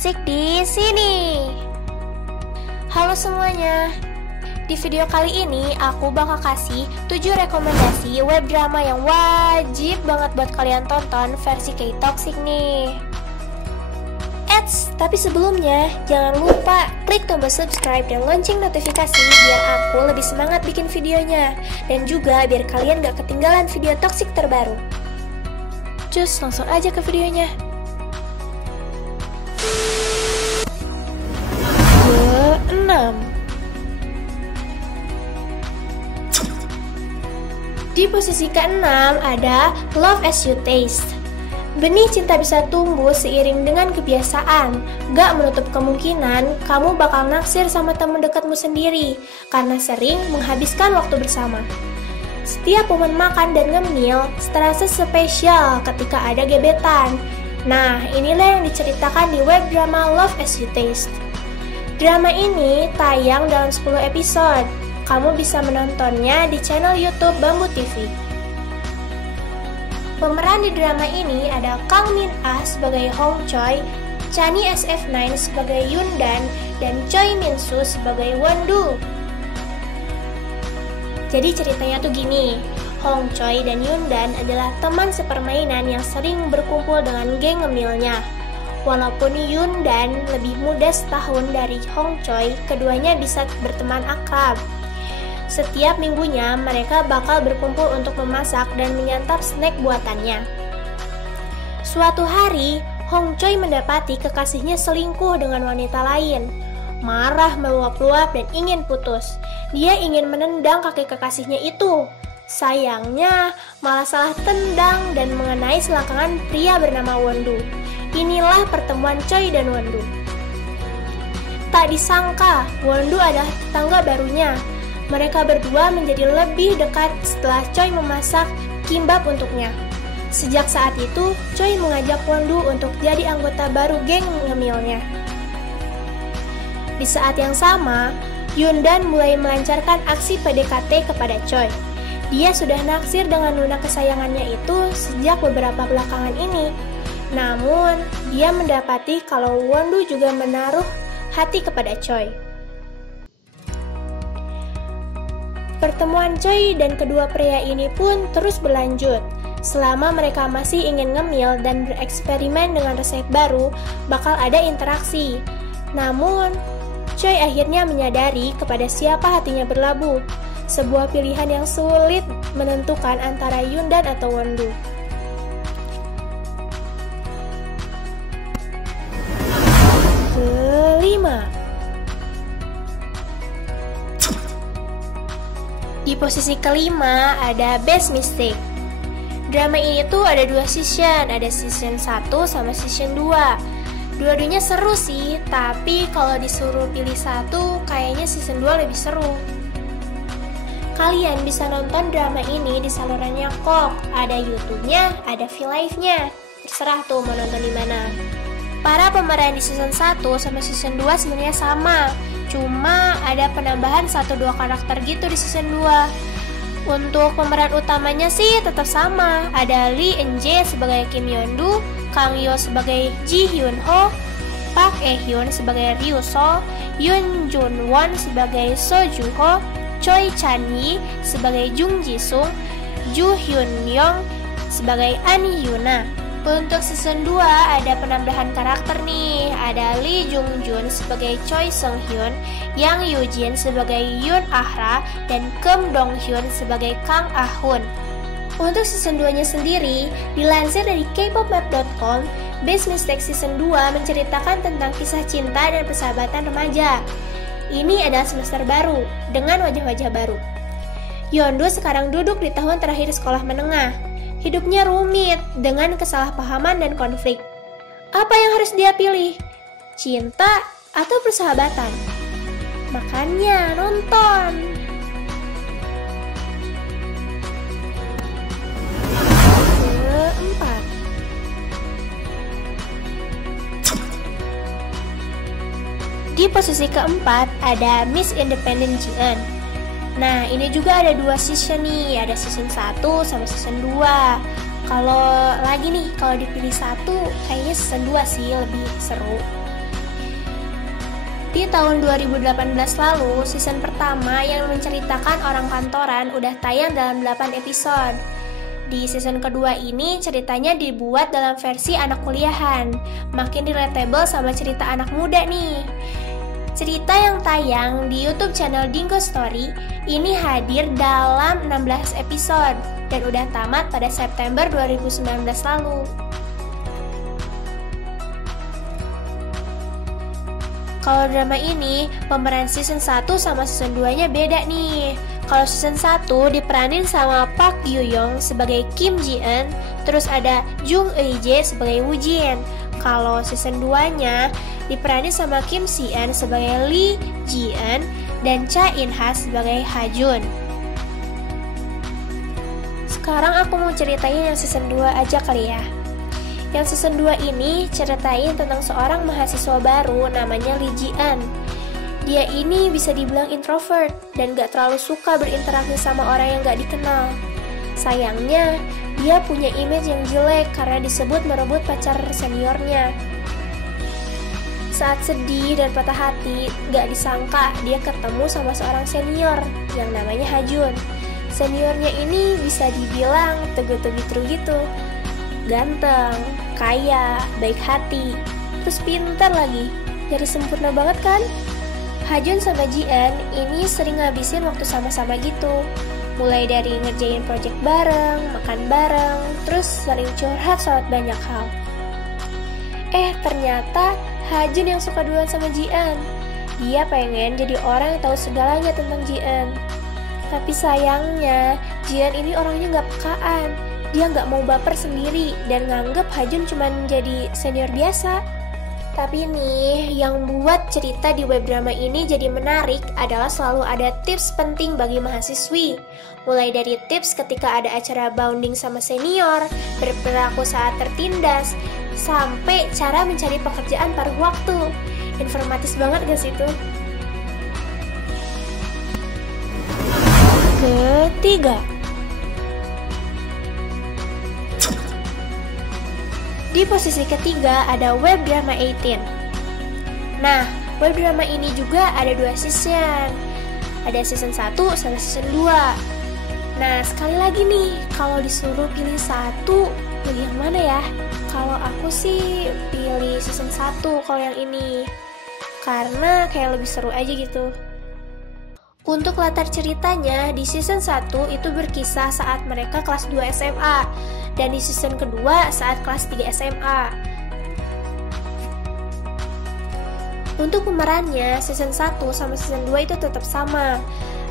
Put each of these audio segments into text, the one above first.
toksik di sini. Halo semuanya. Di video kali ini aku bakal kasih 7 rekomendasi web drama yang wajib banget buat kalian tonton versi K-Toxic nih. Tapi sebelumnya jangan lupa klik tombol subscribe dan lonceng notifikasi biar aku lebih semangat bikin videonya. Dan juga biar kalian gak ketinggalan video toksik terbaru. Cus, langsung aja ke videonya. Ke-6. Di posisi ke-6 ada Love as You Taste. Benih cinta bisa tumbuh seiring dengan kebiasaan. Gak menutup kemungkinan kamu bakal naksir sama temen dekatmu sendiri karena sering menghabiskan waktu bersama. Setiap momen makan dan ngemil terasa spesial ketika ada gebetan. Nah, inilah yang diceritakan di web drama Love as You Taste. Drama ini tayang dalam 10 episode. Kamu bisa menontonnya di channel YouTube Bamboo TV. Pemeran di drama ini ada Kang Min Ah sebagai Hong Choi, Chani SF9 sebagai Yoon Dan, dan Choi Min Soo sebagai Won Do. Jadi ceritanya tuh gini, Hong Choi dan Yoon Dan adalah teman sepermainan yang sering berkumpul dengan geng ngemilnya. Walaupun Yoon Dan lebih muda setahun dari Hong Choi, keduanya bisa berteman akrab. Setiap minggunya mereka bakal berkumpul untuk memasak dan menyantap snack buatannya. Suatu hari, Hong Choi mendapati kekasihnya selingkuh dengan wanita lain. Marah meluap-luap dan ingin putus. Dia ingin menendang kaki kekasihnya itu. Sayangnya, malah salah tendang dan mengenai selangkangan pria bernama Won Do. Inilah pertemuan Choi dan Won Do. Tak disangka, Won Do adalah tetangga barunya. Mereka berdua menjadi lebih dekat setelah Choi memasak kimbap untuknya. Sejak saat itu, Choi mengajak Won Do untuk jadi anggota baru geng ngemilnya. Di saat yang sama, Yoon Dan mulai melancarkan aksi PDKT kepada Choi. Dia sudah naksir dengan Luna kesayangannya itu sejak beberapa belakangan ini. Namun, dia mendapati kalau Won Do juga menaruh hati kepada Choi. Pertemuan Choi dan kedua pria ini pun terus berlanjut. Selama mereka masih ingin ngemil dan bereksperimen dengan resep baru, bakal ada interaksi. Namun, Choi akhirnya menyadari kepada siapa hatinya berlabuh. Sebuah pilihan yang sulit menentukan antara Yoon Dan atau Won Do. Kelima. Di posisi kelima ada Best Mistake. Drama ini tuh ada 2 season, ada season 1 sama season 2. Dua-duanya seru sih, tapi kalau disuruh pilih satu, kayaknya season 2 lebih seru. Kalian bisa nonton drama ini di salurannya Kok, ada YouTube-nya, ada V-Live-nya. Terserah tuh mau nonton di mana. Para pemeran di season 1 sama season 2 sebenarnya sama. Cuma ada penambahan 1-2 karakter gitu di season 2. Untuk pemeran utamanya sih tetap sama. Ada Lee Eun-jae sebagai Kim Yeon-do, Kang Yo sebagai Ji Hyun-ho, Park E-hyun sebagai Ryu So, Yoon Jun-won sebagai So Joo-ho, Choi Chan-yi sebagai Jung Ji-sung, Ju Hyun-yong sebagai An Hyuna. Untuk season 2 ada penambahan karakter nih. Ada Lee Jung-jun sebagai Choi Sung-hyun, Yang Yoo-jin sebagai Yoon Ah-ra, dan Kim Dong-hyun sebagai Kang Ah-hun. Untuk season 2-nya sendiri, dilansir dari kpopmap.com, Best Mistake season 2 menceritakan tentang kisah cinta dan persahabatan remaja. Ini adalah semester baru, dengan wajah-wajah baru. Yeon-do sekarang duduk di tahun terakhir sekolah menengah. Hidupnya rumit dengan kesalahpahaman dan konflik. Apa yang harus dia pilih? Cinta atau persahabatan? Makanya nonton! Keempat. Di posisi keempat ada Miss Independent Ji-eun. Nah, ini juga ada 2 season nih, ada season 1 sama season 2. Kalau dipilih satu, kayaknya season 2 sih lebih seru. Di tahun 2018 lalu, season pertama yang menceritakan orang kantoran udah tayang dalam 8 episode. Di season kedua ini ceritanya dibuat dalam versi anak kuliahan, makin relatable sama cerita anak muda nih. Cerita yang tayang di YouTube channel Dingo Story ini hadir dalam 16 episode dan udah tamat pada September 2019 lalu. Kalau drama ini, pemeran season 1 sama season 2-nya beda nih. Kalau season 1 diperanin sama Park Yoo Young sebagai Kim Ji Eun, terus ada Jung Eui Jae sebagai Woo Jin. Kalau season 2-nya diperanin sama Kim Si Eun sebagai Lee Ji Eun dan Cha In Ha sebagai Ha Jun. Sekarang aku mau ceritain yang season 2 aja kali ya. Yang season 2 ini ceritain tentang seorang mahasiswa baru namanya Lee Ji Eun. Dia ini bisa dibilang introvert dan gak terlalu suka berinteraksi sama orang yang gak dikenal. Sayangnya, dia punya image yang jelek karena disebut merebut pacar seniornya. Saat sedih dan patah hati, gak disangka dia ketemu sama seorang senior yang namanya Ha Jun. Seniornya ini bisa dibilang teguh-teguh gitu. Ganteng, kaya, baik hati, terus pintar lagi. Jadi sempurna banget kan? Ha Jun sama Ji Eun ini sering ngabisin waktu sama-sama gitu. Mulai dari ngerjain project bareng, makan bareng, terus saling curhat soal banyak hal. Ternyata Ha Jun yang suka duluan sama Ji Eun. Dia pengen jadi orang yang tahu segalanya tentang Ji Eun. Tapi sayangnya, Ji Eun ini orangnya gak pekaan. Dia nggak mau baper sendiri dan nganggep Ha Jun cuma jadi senior biasa. Tapi nih, yang buat cerita di web drama ini jadi menarik adalah selalu ada tips penting bagi mahasiswi. Mulai dari tips ketika ada acara bonding sama senior, berperilaku saat tertindas, sampai cara mencari pekerjaan paruh waktu. Informatis banget gak sih itu? Ketiga, di posisi ketiga ada web drama 18. Nah, web drama ini juga ada 2 season. Ada season 1 sama season 2. Nah, sekali lagi nih, kalau disuruh pilih satu, pilih yang mana ya? Kalau aku sih pilih season 1 kalau yang ini. Karena kayak lebih seru aja gitu. Untuk latar ceritanya, di season 1 itu berkisah saat mereka kelas 2 SMA, dan di season kedua saat kelas 3 SMA. Untuk pemerannya, season 1 sama season 2 itu tetap sama.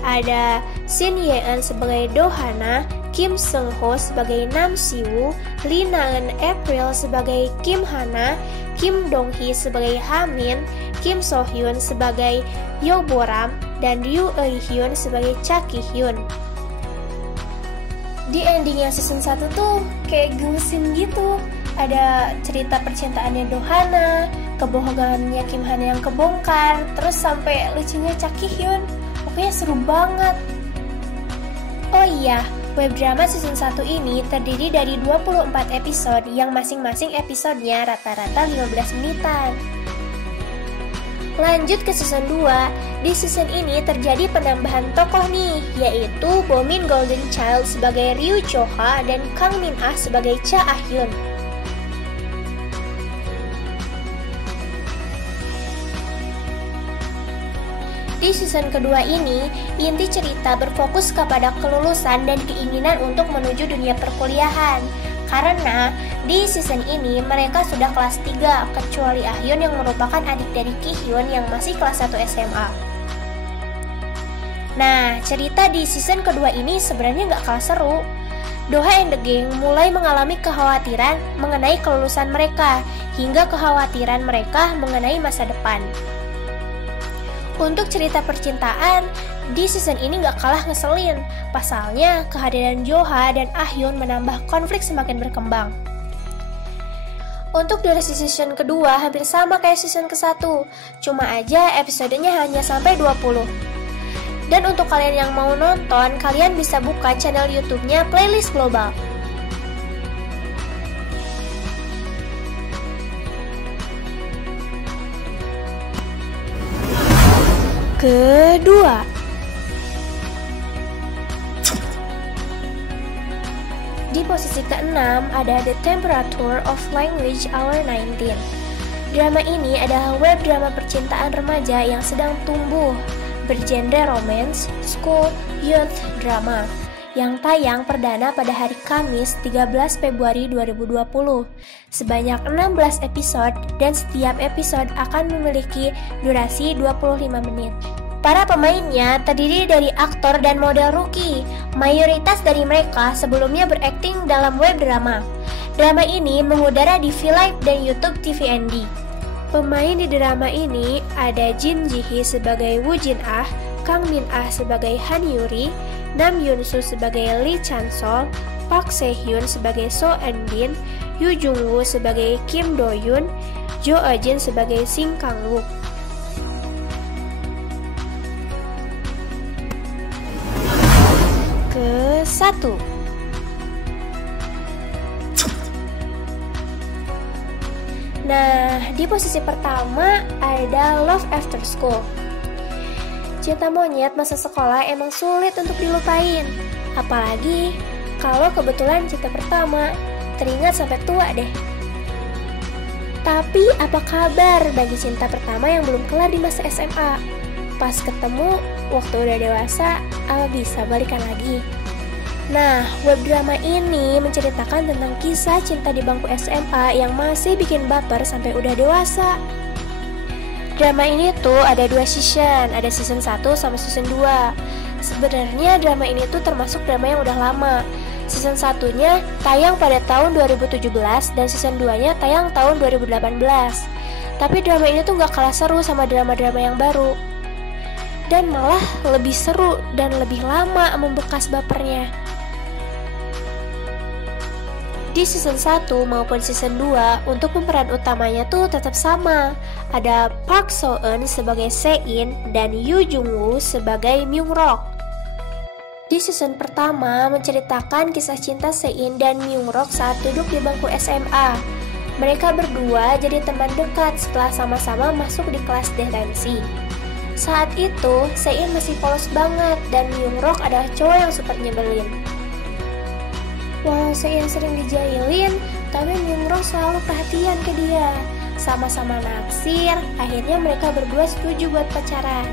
Ada Shin Ye Eun sebagai Do Hana, Kim Seung Ho sebagai Nam Si Woo, Lee Na Eun April sebagai Kim Hana, Kim Dong Hee sebagai Ha Min, Kim So Hyun sebagai Yo Bo Ram, dan Ryu Eui Hyun sebagai Cha Ki Hyun. Di endingnya season 1 tuh kayak gemesin gitu. Ada cerita percintaannya Do Hana, kebohongannya Kim Hana yang kebongkar, terus sampai lucunya Cha Ki Hyun. Pokoknya seru banget. Oh iya, web drama season 1 ini terdiri dari 24 episode yang masing-masing episodenya rata-rata 15 menitan. Lanjut ke season 2, di season ini terjadi penambahan tokoh nih, yaitu Bomin Golden Child sebagai Ryu Cho-ha dan Kang Min Ah sebagai Cha Ah-hyun. Di season kedua ini, inti cerita berfokus kepada kelulusan dan keinginan untuk menuju dunia perkuliahan. Karena di season ini mereka sudah kelas 3, kecuali Ah-hyun yang merupakan adik dari Ki-hyun yang masih kelas 1 SMA. Nah, cerita di season kedua ini sebenarnya nggak kalah seru. Do-ha and the gang mulai mengalami kekhawatiran mengenai kelulusan mereka, hingga kekhawatiran mereka mengenai masa depan. Untuk cerita percintaan, di season ini gak kalah ngeselin. Pasalnya, kehadiran Jo-ha dan Ah-hyun menambah konflik semakin berkembang. Untuk durasi season kedua hampir sama kayak season ke-1, cuma aja episodenya hanya sampai 20. Dan untuk kalian yang mau nonton, kalian bisa buka channel YouTube-nya Playlist Global. Kedua, di posisi keenam ada The Temperature of Language Hour 19. Drama ini adalah web drama percintaan remaja yang sedang tumbuh, bergenre romance, school, youth drama, yang tayang perdana pada hari Kamis 13 Februari 2020. Sebanyak 16 episode dan setiap episode akan memiliki durasi 25 menit. Para pemainnya terdiri dari aktor dan model rookie. Mayoritas dari mereka sebelumnya berakting dalam web drama. Drama ini mengudara di VLive dan YouTube TVND. Pemain di drama ini ada Jin Ji Hee sebagai Woo Jin Ah, Kang Min Ah sebagai Han Yuri, Nam Yoon Soo sebagai Lee Chan Sol, Park Se Hyun sebagai So Eun Bin, Yoo Jung Woo sebagai Kim Do Yoon, Jo Eun Jin sebagai Shin Kang Wook. Ke-1. Nah, di posisi pertama ada Love After School. Cinta monyet masa sekolah emang sulit untuk dilupain. Apalagi kalau kebetulan cinta pertama, teringat sampai tua deh. Tapi apa kabar bagi cinta pertama yang belum kelar di masa SMA? Pas ketemu, waktu udah dewasa, apa bisa balikan lagi? Nah, web drama ini menceritakan tentang kisah cinta di bangku SMA yang masih bikin baper sampai udah dewasa. Drama ini tuh ada 2 season, ada season 1 sama season 2. Sebenarnya drama ini tuh termasuk drama yang udah lama. Season 1-nya tayang pada tahun 2017 dan season 2-nya tayang tahun 2018. Tapi drama ini tuh gak kalah seru sama drama-drama yang baru. Dan malah lebih seru dan lebih lama membekas bapernya. Di season 1 maupun season 2 untuk pemeran utamanya tuh tetap sama. Ada Park So Eun sebagai Se-in dan Yoo Jung Woo sebagai Myung Rok. Di season pertama menceritakan kisah cinta Se-in dan Myung Rok saat duduk di bangku SMA. Mereka berdua jadi teman dekat setelah sama-sama masuk di kelas detensi. Saat itu Se-in masih polos banget dan Myung Rok adalah cowok yang super nyebelin. Walau Se-in sering dijailin, tapi Myung Rok selalu perhatian ke dia. Sama-sama naksir, akhirnya mereka berdua setuju buat pacaran.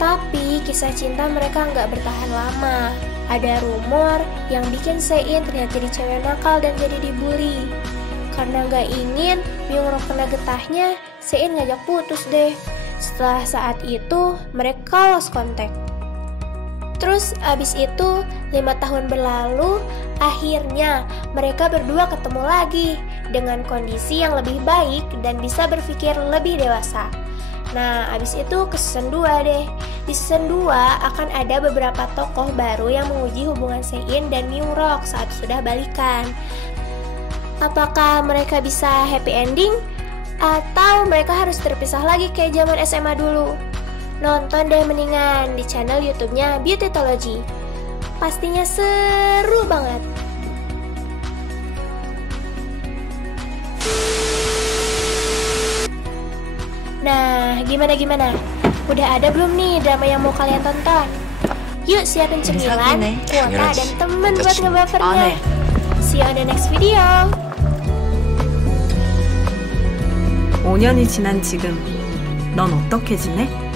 Tapi kisah cinta mereka nggak bertahan lama. Ada rumor yang bikin Se-in ternyata jadi cewek nakal dan jadi dibully. Karena nggak ingin Myung Rok kena getahnya, Se-in ngajak putus deh. Setelah saat itu, mereka lost contact. Terus abis itu 5 tahun berlalu, akhirnya mereka berdua ketemu lagi dengan kondisi yang lebih baik dan bisa berpikir lebih dewasa. Nah, abis itu ke season 2 deh. Di season 2 akan ada beberapa tokoh baru yang menguji hubungan Se-in dan Myung Rok saat sudah balikan. Apakah mereka bisa happy ending? Atau mereka harus terpisah lagi kayak zaman SMA dulu? Nonton deh mendingan di channel YouTube-nya Beautytology. Pastinya seru banget. Nah, gimana? Udah ada belum nih drama yang mau kalian tonton? Yuk siapin cemilan, kuota, dan temen buat ngebapernya. See you on the next video. 5년이 지난 지금 넌 어떻게 지내?